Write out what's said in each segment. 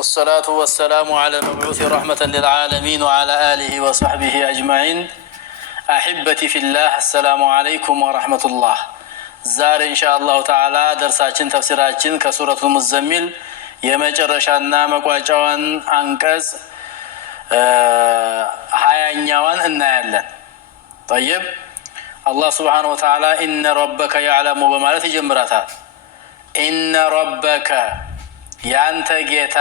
والصلاة والسلام على المبعوث رحمة للعالمين وعلى آله وصحبه أجمعين. أحبتي في الله، السلام عليكم ورحمة الله. زار إن شاء الله تعالى درساتين تفسيراتين كسورة المزمل يمجرشانا مقواجوان أنكز هايانيوان إنايلن. طيب، الله سبحانه وتعالى إن ربك يعلم بمالة جمرتها. إن ربك ያንተ ጌታ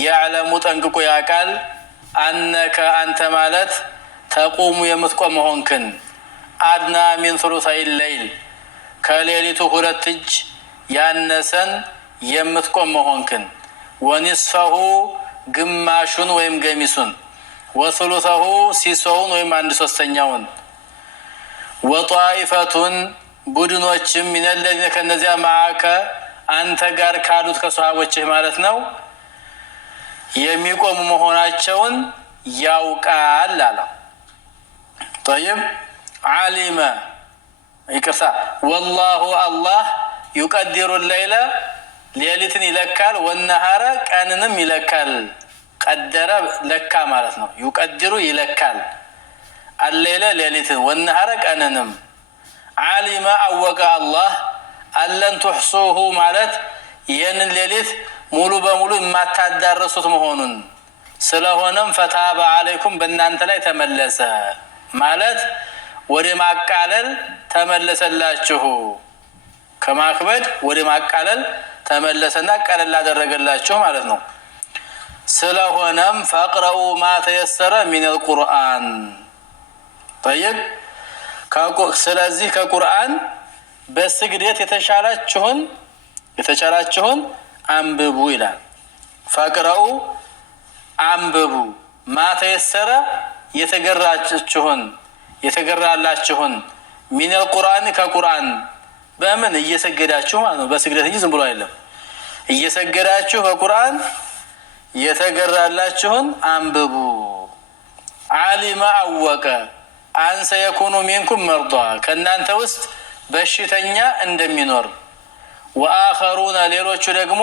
ያዕለሙ ጠንቅቆ ያውቃል አነከ አንተ ማለት ተቁሙ የምትቆም መሆንክን አድና ሚን ثلثي الليل ከሌሊቱ ሁለት እጅ ያነሰን የምትቆም መሆንክን ወንስፈሁ ግማሹን ወይም ገሚሱን ወثلثه ሲሶውን ወይም አንድ ሶስተኛውን ወጣይፈቱን ቡድኖችም من الذين ከነዚያ ማዓከ አንተ ጋር ካሉት ከሷሃቦችህ ማለት ነው የሚቆሙ መሆናቸውን ያውቃል አለ። طيب علم ይቅርታ والله الله يقدر الليل ሌሊትን ይለካል والنهار ቀንንም ይለካል። ቀደረ ለካ ማለት ነው። يقدر ይለካል الليل ሌሊትን والنهار ቀንንም علم አወቀ الله አለን ተሕሱሁ ማለት ይህንን ሌሊት ሙሉ በሙሉ የማታዳርሱት መሆኑን ስለሆነም ፈታበ አለይኩም በእናንተ ላይ ተመለሰ ማለት ወደ ማቃለል ተመለሰላችሁ። ከማክበድ ወደ ማቃለል ተመለሰና ቀለል አደረገላችሁ ማለት ነው። ስለሆነም ፈቅረኡ ማ ተየሰረ ሚን القرآن طيب ስለዚህ ከቁርአን በስግደት የተቻላችሁን አንብቡ ይላል። ፈቅረኡ አንብቡ ማተየሰረ የተገራላችሁን ሚን القرآن ከቁርአን በምን እየሰገዳችሁ ማለት ነው። በስግደት እንጂ ዝም ብሎ አይደለም። እየሰገዳችሁ በቁርአን የተገራላችሁን አንብቡ። ዓሊመ አወቀ አንሰ የኩኑ ሚንኩም መርዷ ከእናንተ ውስጥ በሽተኛ እንደሚኖር ወአኸሩነ ሌሎቹ ደግሞ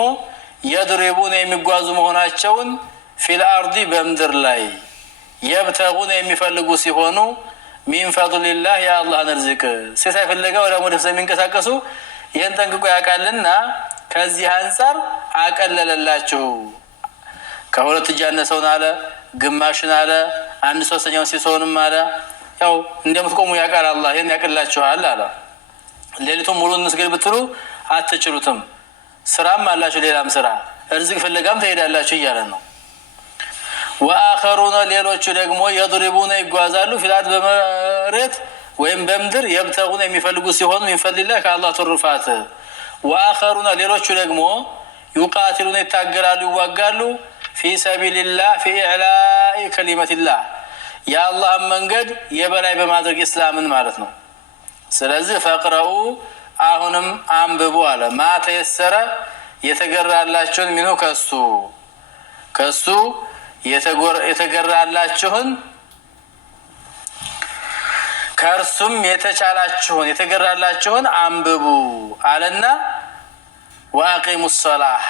የድሪቡን የሚጓዙ መሆናቸውን ፊል አርዲ በምድር ላይ የብተጉን የሚፈልጉ ሲሆኑ ሚን ፈድሊላህ የአላህን ርዝቅ ሲሳይ ፍለጋ ወደ ሙደፍ የሚንቀሳቀሱ ይህን ጠንቅቆ ያውቃልና ከዚህ አንጻር አቀለለላችሁ። ከሁለት እጅ ያነሰውን አለ፣ ግማሽን አለ፣ አንድ ሶስተኛውን ሲሶውንም አለ። ያው እንደምትቆሙ ያውቃል አላህ፣ ይህን ያቅላችኋል አለ። ሌሊቱን ሙሉ እንስገድ ብትሉ አትችሉትም። ስራም አላችሁ፣ ሌላም ስራ እርዝቅ ፍለጋም ትሄዳላችሁ እያለ ነው። ወአኸሩነ ሌሎቹ ደግሞ የድሪቡነ ይጓዛሉ ፊላት በመሬት ወይም በምድር የብተጉነ የሚፈልጉ ሲሆኑ ሚንፈድሊላህ ከአላህ ትሩፋት። ወአኸሩነ ሌሎቹ ደግሞ ዩቃቲሉነ ይታገላሉ ይዋጋሉ ፊ ሰቢልላህ ፊ ኢዕላኢ ከሊመቲላህ የአላህን መንገድ የበላይ በማድረግ እስላምን ማለት ነው። ስለዚህ ፈቅረኡ አሁንም አንብቡ አለ። ማተየሰረ የተገራላችሁን ሚኑ ከሱ የተገራላችሁን ከእርሱም የተገራላችሁን አንብቡ አለና ወአቂሙ ሰላህ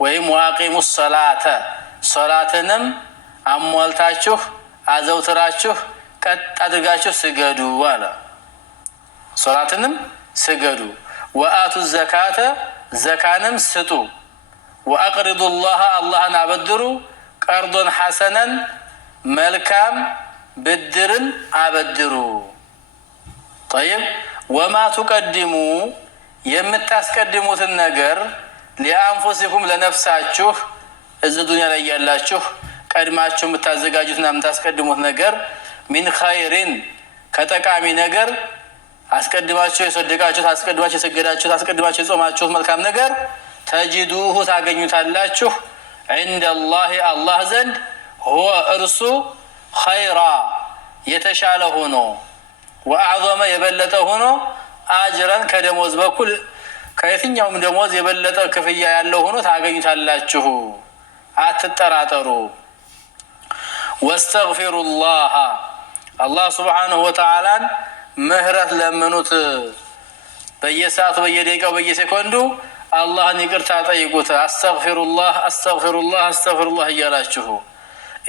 ወይም ወአቂሙ ሰላተ ሶላትንም አሟልታችሁ አዘውትራችሁ ቀጥ አድርጋችሁ ስገዱ አለ። ሶላትንም ስገዱ። ወአቱ ዘካተ ዘካንም ስጡ። ወአቅሪዱ አላህን አበድሩ ቀርዶን ሐሰነን መልካም ብድርን አበድሩ። طيب ወማ ትቀድሙ የምታስቀድሙትን ነገር ሊአንፉሲኩም ለነፍሳችሁ እዚህ ዱንያ ላይ ያላችሁ ቀድማችሁ የምታዘጋጁትና የምታስቀድሙት ነገር ሚን ኸይሪን ከጠቃሚ ነገር አስቀድማችሁ የሰደቃችሁት አስቀድማችሁ የሰገዳችሁት አስቀድማችሁ የጾማችሁት መልካም ነገር ተጅዱሁ ታገኙታላችሁ ዐንደላህ አላህ ዘንድ ሁወ እርሱ ኸይራ የተሻለ ሆኖ ወአዕዘመ የበለጠ ሆኖ አጅረን ከደሞዝ በኩል ከየትኛውም ደሞዝ የበለጠ ክፍያ ያለው ሆኖ ታገኙታላችሁ። አትጠራጠሩ። ወስተግፊሩላህ አላህ ሱብሓነሁ ወተዓላን ምህረት ለምኑት በየሰዓቱ በየደቂቃው በየሴኮንዱ አላህን ይቅርታ ጠይቁት። አስተግፊሩላህ አስተግፊሩላህ አስተግፊሩላህ እያላችሁ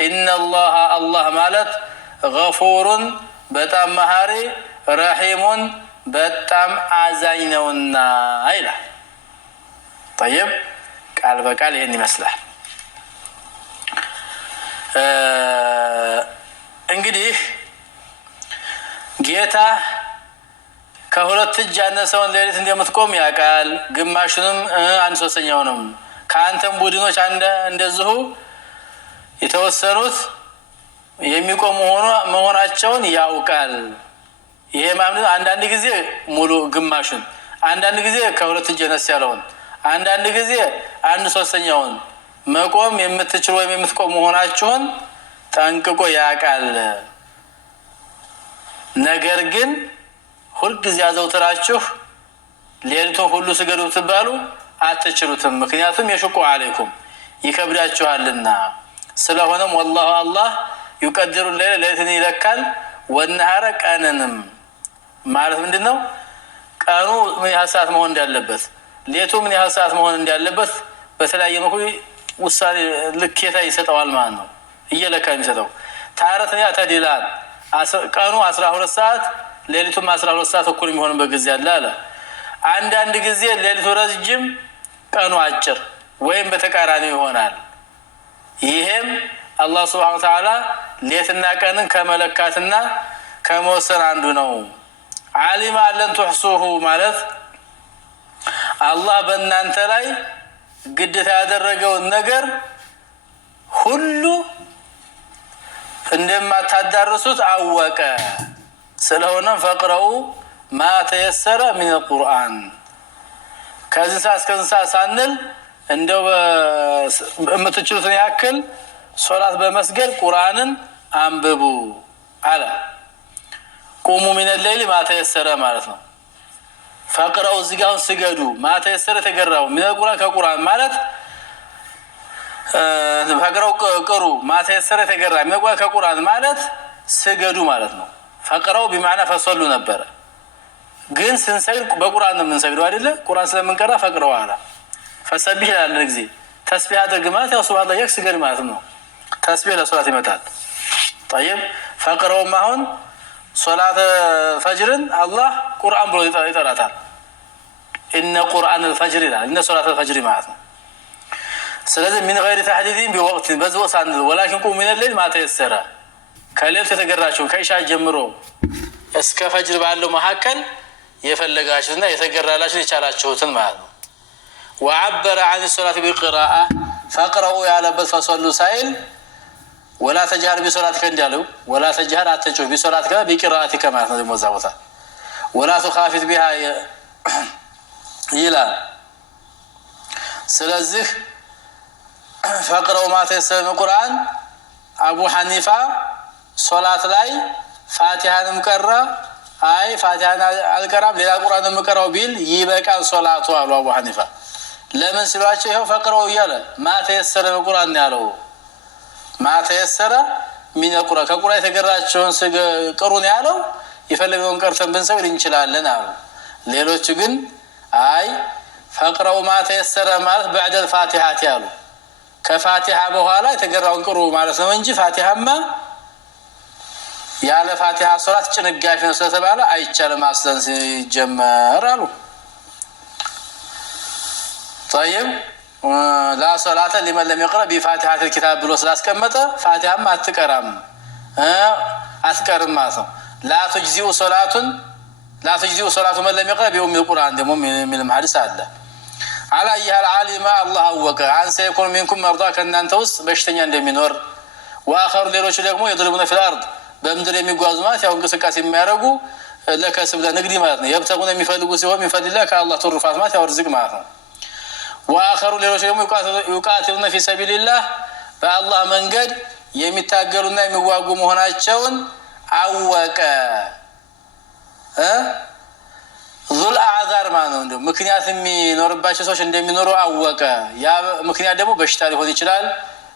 ኢነላህ አላህ ማለት ገፉሩን በጣም መሐሪ ረሒሙን በጣም አዛኝ ነውና ይላል። ጠይብ ቃል በቃል ይህን ይመስላል። እንግዲህ ጌታ ከሁለት እጅ ያነሰውን ሌሊት እንደምትቆም ያውቃል። ግማሹንም አንድ ሶስተኛውንም ከአንተም ቡድኖች እንደዚሁ የተወሰኑት የሚቆሙ መሆናቸውን ያውቃል። ይሄ ማለት አንዳንድ ጊዜ ሙሉ ግማሹን፣ አንዳንድ ጊዜ ከሁለት እጅ ያነስ ያለውን፣ አንዳንድ ጊዜ አንድ ሶስተኛውን መቆም የምትችሉ ወይም የምትቆሙ መሆናችሁን ጠንቅቆ ያውቃል። ነገር ግን ሁልጊዜ አዘውትራችሁ ሌሊቱን ሁሉ ስገዱ ብትባሉ አትችሉትም። ምክንያቱም የሽቁ አለይኩም ይከብዳችኋልና። ስለሆነም ወላሁ አላህ ይቀድሩ ሌሊትን ይለካል፣ ወነሃረ ቀንንም ማለት ምንድነው? ቀኑ ምን ያህል ሰዓት መሆን እንዳለበት፣ ሌቱ ምን ያህል ሰዓት መሆን እንዳለበት በተለያየ መልኩ ውሳኔ ልኬታ ይሰጠዋል ማለት ነው። እየለካ የሚሰጠው ታረትን ያተዲላል። ቀኑ 12 ሰዓት ሌሊቱም 12 ሰዓት እኩል የሚሆንበት ጊዜ አለ። አንዳንድ ጊዜ ሌሊቱ ረጅም ቀኑ አጭር ወይም በተቃራኒው ይሆናል። ይሄም አላህ ሱብሓነሁ ወተዓላ ሌትና ቀንን ከመለካትና ከመወሰን አንዱ ነው። ዓሊመ አለን ትሕሱሁ ማለት አላህ በእናንተ ላይ ግዴታ ያደረገውን ነገር ሁሉ እንደማታዳርሱት አወቀ። ስለሆነም ፈቅረኡ ማ ተየሰረ ሚን አልቁርአን ከዚህ ሰዓት እስከዚህ ሰዓት ሳንል እንደው የምትችሉትን ያክል ሶላት በመስገድ ቁርአንን አንብቡ አለ። ቁሙ ሚን ሌይሊ ማ ተየሰረ ማለት ነው። ፈቅረኡ እዚህ ጋር ስገዱ ማ ተየሰረ የተገራው ሚን አልቁርአን ከቁርአን ማለት ፈቅረው ቅሩ ማ ተየሰረ የተገራ ሚን አልቁርአን ከቁርአን ማለት ስገዱ ማለት ነው። ፈቅረው ቢማዕና ፈሰሉ ነበረ። ግን ስንሰግድ በቁርአን ነው የምንሰግደው አይደለ? ቁርአን ስለምንቀራ ፈቅረው አለ። ፈሰቢህ ይላል ጊዜ ተስቢህ አድርግ ማለት ያው ሱብሃንአላህ ያክስገድ ማለት ነው። ተስቢህ ለሶላት ይመጣል። طيب ፈቅረውም አሁን ሶላት ፈጅርን አላህ ቁርአን ብሎ ይጠራታል። ኢነ ቁርአን الفجر ይላል። እነ ሶላት الفجر ማለት ነው። ስለዚህ من غير تحديد بوقت በዚህ ሳንል ولكن قوم من الليل ما تيسر ከሌሊት የተገራችሁን ከኢሻ ጀምሮ እስከ ፈጅር ባለው መካከል የፈለጋችሁትና የተገራላችሁ የቻላችሁትን ማለት ነው። وعبر عن الصلاه بالقراءه فقرأوا ያለበት ፈሰሉ ሳይል ولا تجهر بصلاتك እንዳለው ولا تجهر አትጮህ بصلاتك بقراءتك ማለት ነው። ደግሞ ዛውታ ولا تخافت بها ይላል። ስለዚህ فقرأوا ما تيسر من القرآن አቡ ሐኒፋ ሶላት ላይ ፋቲሃንም ቀራ አይ ፋቲሃን አልቀራም ሌላ ቁርአንም ቀራው ቢል ይበቃል ሶላቱ አሉ አቡ ሐኒፋ። ለምን ሲሏቸው ይሄው ፈቅረው እያለ ማተየሰረ ቁርአን ያለው ማተየሰረ ሚን ቁርአን ከቁርአን የተገራቸውን ቅሩን ያለው የፈለገውን ቀርተን ብንሰግድ እንችላለን አሉ። ሌሎች ግን አይ ፈቅረው ማተየሰረ ማለት بعد الفاتحه ያሉ ከፋቲሃ በኋላ የተገራውን ቅሩ ማለት ነው እንጂ ፋቲሃማ ያለ ፋቲሃ ሶላት ጭንጋፊ ነው ስለተባለ አይቻልም አስለን ሲጀመር አሉ። طيب لا صلاه لمن لم يقرأ بفاتحه الكتاب ብሎ ስላስቀመጠ ፋቲሃም አትቀራም ማለት ነው። لا تجزئ صلاه من لم يقرأ بأم القرآن ደግሞ من الحديث አለ። على ايها العالم الله አወቀ عن سيكون منكم مرضى ከእናንተ ውስጥ በሽተኛ እንደሚኖር واخر ሌሎች ደግሞ يضربون في الارض በምድር የሚጓዙ ማለት ያው እንቅስቃሴ የሚያደርጉ ለከስብ ለንግድ ማለት ነው። የብተጉን የሚፈልጉ ሲሆን የሚፈልላ ከአላህ ተርፋት ማለት ያው ርዝቅ ማለት ነው። واخر ሌሎች ደግሞ يقاتلون في سبيل الله በአላህ መንገድ የሚታገሉና የሚዋጉ መሆናቸውን አወቀ። ዙል አዕዛር ማለት ነው። ምክንያት የሚኖርባቸው ሰዎች እንደሚኖሩ አወቀ። ያ ምክንያት ደግሞ በሽታ ሊሆን ይችላል።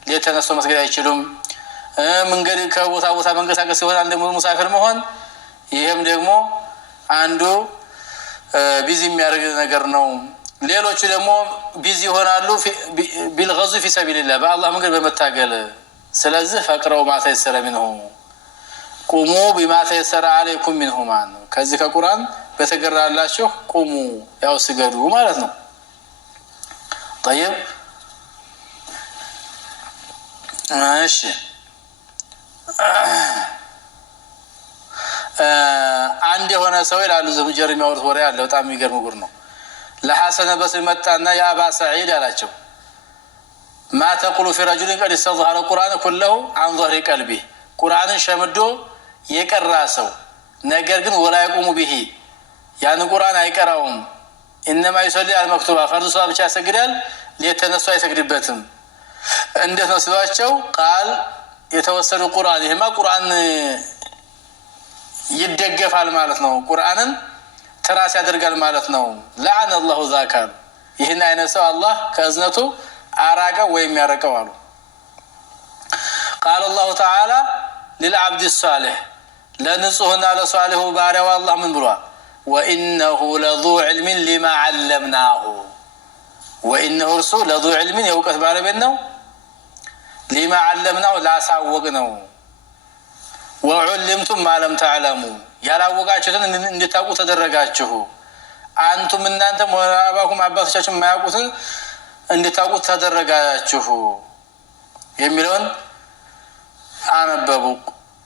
ለተነሱ መስገድ አይችሉም። መንገድ ከቦታ ቦታ መንቀሳቀስ ሲሆን አንድ ሙሳፊር መሆን ይሄም ደግሞ አንዱ ቢዚ የሚያደርግ ነገር ነው። ሌሎቹ ደግሞ ቢዚ ይሆናሉ ቢልገዙ ፊ ሰቢልላህ በአላህ መንገድ በመታገል ስለዚህ ፈቅረው ማ ተየሰረ ሚንሁ ቁሙ ቢማ ተየሰረ አለይኩም ሚንሁ ማለት ነው። ከዚህ ከቁርአን በተገራላችሁ ቁሙ ያው ስገዱ ማለት ነው። طيب እሺ አንድ የሆነ ሰው ይላሉ ዘመጀር የሚያወሩት ወሬ አለ በጣም የሚገርም ጉር ነው። ለሐሰን በስሪ መጣና ያ አባ ሰዒድ አላቸው ما تقول في رجل قد استظهر القرآن كله عن ظهر قلبه ቁርአን ሸምዶ የቀራ ሰው ነገር ግን ወላ يقوم به ያን ቁርአን አይቀራውም انما يصلي على المكتوبه فرض ሷ ብቻ ያሰግዳል ለተነሱ አይሰግድበትም እንዴት ነው ሲሏቸው ቃል የተወሰዱ ቁርአን ይሄማ ቁርአን ይደገፋል ማለት ነው ቁርአንን ትራስ ያደርጋል ማለት ነው لعن الله ذاك ይሄን አይነት ሰው አላህ ከእዝነቱ አራቀ ወይም ያረቀው አሉ قال الله تعالى للعبد الصالح لنصحنا لصالح بارئ والله من بروا وانه لذو علم لما علمناه وانه رسول لذو علم يوقت ባለቤት ነው لما علمناه لا ሳወቅነው وعلمتم ما لم تعلموا ያላወቃችሁትን እንድታውቁ ተደረጋችሁ አንቱም እናንተ ወራባኩም አባቶቻችሁ ማያውቁትን እንድታውቁ ተደረጋችሁ የሚለውን አነበቡ።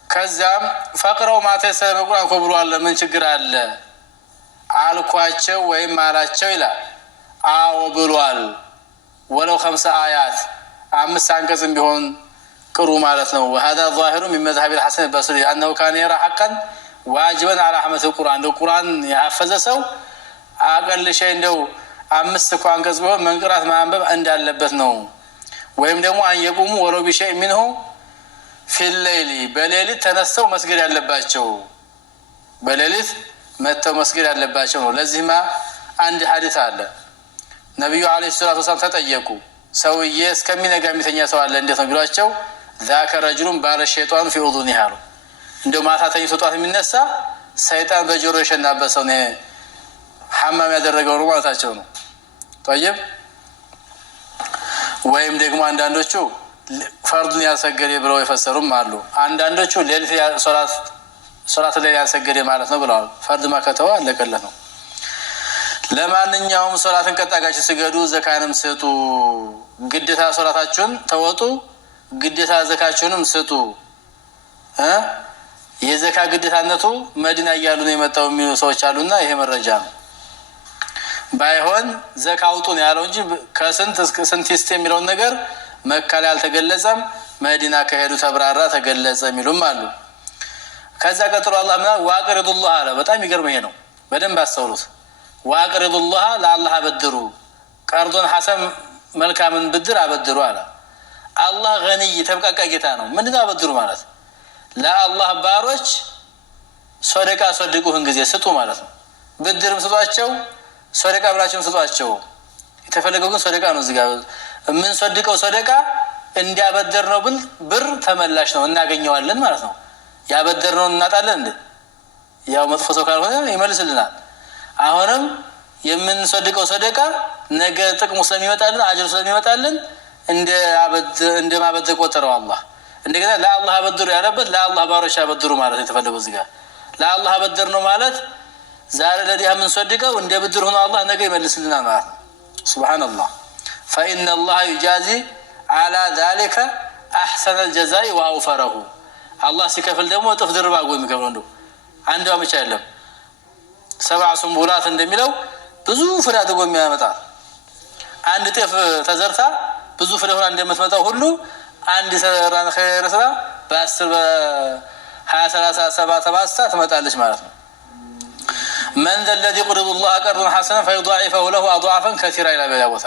ከዛም ፈቅረው ማተሰለ ቁርአን ኮብሯል ምን ችግር አለ አልኳቸው ወይም አላቸው ይላል። አዎ ብሏል። ወለው 5 አያት 5 አንቀጽም ቢሆን ቅሩ ማለት ነው። وهذا ظاهر من مذهب الحسن البصري انه كان يرى حقا واجبا على احمد القرآن ያፈዘ ሰው አቀል ሸይ እንደው 5 አንቀጽ ቢሆን መንቅራት ማንበብ እንዳለበት ነው። ወይም ደግሞ አንየቁሙ ወለው ቢሸይ منه في الليل በሌሊት ተነስተው መስገድ ያለባቸው በሌሊት መተው መስገድ ያለባቸው ነው። ለዚህማ አንድ ሐዲስ አለ ነብዩ አለይሂ ሰላቱ ወሰለም ተጠየቁ ሰውዬ እስከሚነጋ የሚተኛ ሰው አለ እንዴት ነው ቢሏቸው ذاك رجل بال الشيطان في اذنه አሉ እንደው ማታ ተኝቶ ጧት የሚነሳ ሰይጣን በጆሮ የሸናበሰው ነው ሐማም ያደረገው ነው ማለታቸው ነው። طيب ወይም ደግሞ አንዳንዶቹ ፈርዱን ያሰገደ ብለው የፈሰሩም አሉ። አንዳንዶቹ ሌሊት ሶላት ላይ ያሰገደ ማለት ነው ብለዋል። ፈርድ ማከተው አለቀለት ነው። ለማንኛውም ሶላትን ቀጣጋችሁ ስገዱ ዘካንም ስጡ ግዴታ ሶላታችሁን ተወጡ ግዴታ ዘካችሁንም ስጡ የዘካ ግዴታነቱ መዲና ያያሉ ነው የመጣው የሚሉ ሰዎች አሉና ይሄ መረጃ ነው። ባይሆን ዘካውጡን ያለው እንጂ ከስንት እስከ ስንት የሚለው ነገር መካ ላይ አልተገለጸም መዲና ከሄዱ ተብራራ ተገለጸ የሚሉም አሉ። ከዛ ቀጥሎ አላህ ዋቅሪዱላህ አለ በጣም ይገርም ይሄ ነው በደንብ አስተውሉት ዋቅሪዱላህ ለአላህ አበድሩ ቀርዶን ሐሰን መልካምን ብድር አበድሩ አለ። አላህ ገኒይ ተብቃቃ ጌታ ነው። ምንድነው አበድሩ ማለት ለአላህ ባሮች ሶደቃ ሶድቁህን ጊዜ ስጡ ማለት ነው። ብድርም ስጧቸው ሶደቃ ብላችሁም ስጧቸው የተፈለገው ግን ሶደቃ ነው። እዚህ ጋር ምን ሶድቀው ሶደቃ እንዲያበደርነው ብር ተመላሽ ነው እናገኘዋለን ማለት ነው። ያበደርነው እናጣለን እንዴ ያው መጥፎ ሰው ካልሆነ ይመልስልናል። አሁንም የምንሶድቀው ሶደቃ ነገ ጥቅሙ ስለሚመጣልን አጅር ስለሚመጣልን እንደ ማበደር ቆጠረው አላህ። እንደገና ለአላህ አበድሩ ያለበት ለአላህ ባሮች አበድሩ ማለት የተፈለገው እዚህ ጋር ለአላህ አበድር ነው ማለት ዛሬ ለዲያ ምን ሶድቀው እንደ ብድር ሆኖ አላህ ነገ ይመልስልናል ማለት ነው። ሱብሃንአላህ فإن الله يجازي على ذلك أحسن الجزاء وأوفره الله ሲከፍል ደግሞ ጥፍ ድርብ አጎ የሚከፍለው እንደው አንዷ ብቻ አይደለም 7 ሱንቡላት እንደሚለው ብዙ ፍሬ አድርጎ የሚያመጣ አንድ ጥፍ ተዘርታ ብዙ ፍሬ ሆና እንደምትመጣው ሁሉ አንድ ሰራን ኸይር ስራ በ10 በ20 30 70 ትመጣለች ማለት ነው። من ذا الذي يقرض الله قرضا حسنا فيضاعفه له اضعافا كثيره الى بلاوታ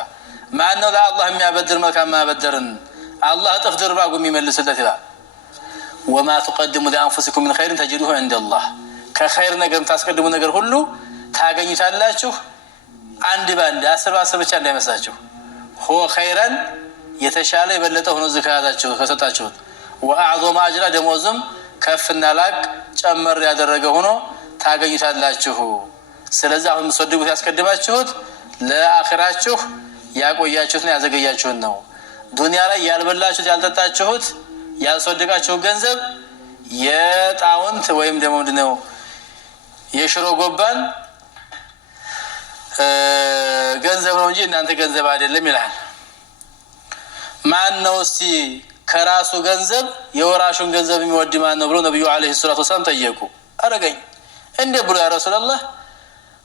ማን ነው ለአላህ የሚያበድር መልካም ማበደርን አላህ ጥፍ ድርብ አጎ የሚመልስለት ይላል። وما تقدموا لانفسكم من خير تجدوه عند الله ከኸይር ነገር ታስቀድሙ ነገር ሁሉ ታገኙታላችሁ አንድ ባንድ 10 ብቻ እንዳይመስላችሁ هو خيرا የተሻለ የበለጠ ሆኖ ዝካታችሁ ከሰጣችሁት واعظم اجر ደሞዝም ከፍና ላቅ ጨመር ያደረገ ሆኖ ታገኙታላችሁ። ስለዚህ አሁን መስወድጉት ያስቀድማችሁት ለአኺራችሁ ያቆያችሁትና ያዘገያችሁት ነው። ዱንያ ላይ ያልበላችሁት ያልጠጣችሁት ያልሰደቃችሁት ገንዘብ የጣውንት ወይም ደግሞ ምንድነው የሽሮ ጎባን ገንዘብ ነው እንጂ እናንተ ገንዘብ አይደለም ይላል። ማን ነው እስቲ ከራሱ ገንዘብ የወራሹን ገንዘብ የሚወድ ማን ነው ብሎ ነብዩ አለይሂ ሰላቱ ወሰለም ጠየቁ። አረጋኝ እንደ ብሎ ያ ረሱላህ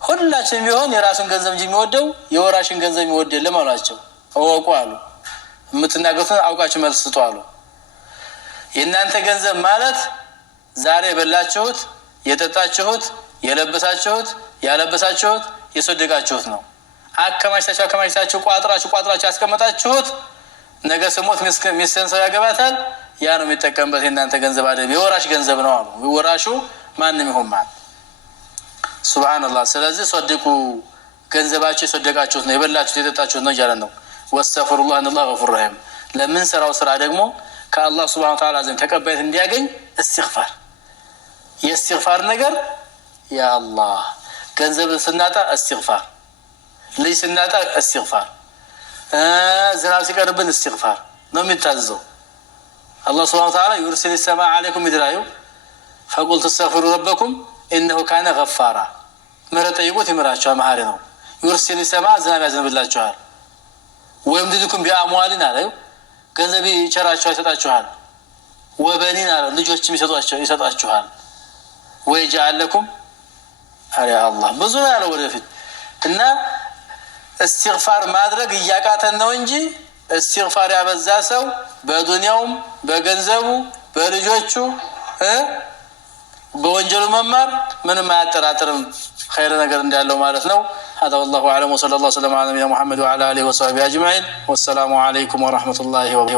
ሁላችንም ቢሆን የራሱን ገንዘብ እንጂ የሚወደው የወራሽን ገንዘብ የሚወድ የለም አሏቸው። እወቁ አሉ። የምትናገሩትን አውቃችሁ መልስ ስጡ አሉ። የእናንተ ገንዘብ ማለት ዛሬ የበላችሁት የጠጣችሁት የለበሳችሁት ያለበሳችሁት የሰደቃችሁት ነው። አከማችታችሁ ቋጥራችሁ ያስቀመጣችሁት ነገ ስሞት ሚስትን ሰው ያገባታል። ያ ነው የሚጠቀምበት የእናንተ ገንዘብ አይደለም፣ የወራሽ ገንዘብ ነው አሉ። ወራሹ ማንም ይሁን ማን ሱብሃንአላህ። ስለዚህ ሰደቁ ገንዘባችሁ የሰደቃችሁት ነው፣ የበላችሁት የጠጣችሁት ነው እያለ ነው። ወስተግፊሩላህ ኢነላህ ገፉር ረሂም። ለምን ሰራው ስራ ደግሞ ከአላህ ሱብሃነሁ ወተዓላ ዘንድ ተቀባይነት እንዲያገኝ እስትግፋር፣ የእስትግፋር ነገር ያ አላህ ገንዘብ ስናጣ እስትግፋር፣ ልጅ ስናጣ እስትግፋር፣ ዝናብ ሲቀርብን እስትግፋር ነው የሚታዘዘው። አላህ ሱብሃነሁ ወተዓላ ዩርሲል ሰማ አለይኩም ሚድራዩ ፈቁልቱ እስተግፊሩ ረበኩም ኢነሁ ካነ ገፋራ። ምህረት ጠይቁት ይምራችኋል፣ መሐሪ ነው። ዩርሲል ሰማ ዝናብ ያዘንብላችኋል። ወይም ድድኩም ቢአምዋሊን አለ ገንዘብ ይቸራችኋል ይሰጣችኋል። ወበኒን አለ ልጆችም ይሰጣችኋል። ወይጀዐል ለኩም አለ አላህ ብዙ ነው ያለው ወደፊት እና እስትግፋር ማድረግ እያቃተን ነው እንጂ እስትግፋር ያበዛ ሰው በዱንያውም በገንዘቡ በልጆቹ በወንጀሉ መማር ምንም አያጠራጥርም ኸይር ነገር እንዳለው ማለት ነው። هذا والله اعلم وصلى الله وسلم على نبينا محمد وعلى اله وصحبه اجمعين والسلام عليكم ورحمه الله وبركاته.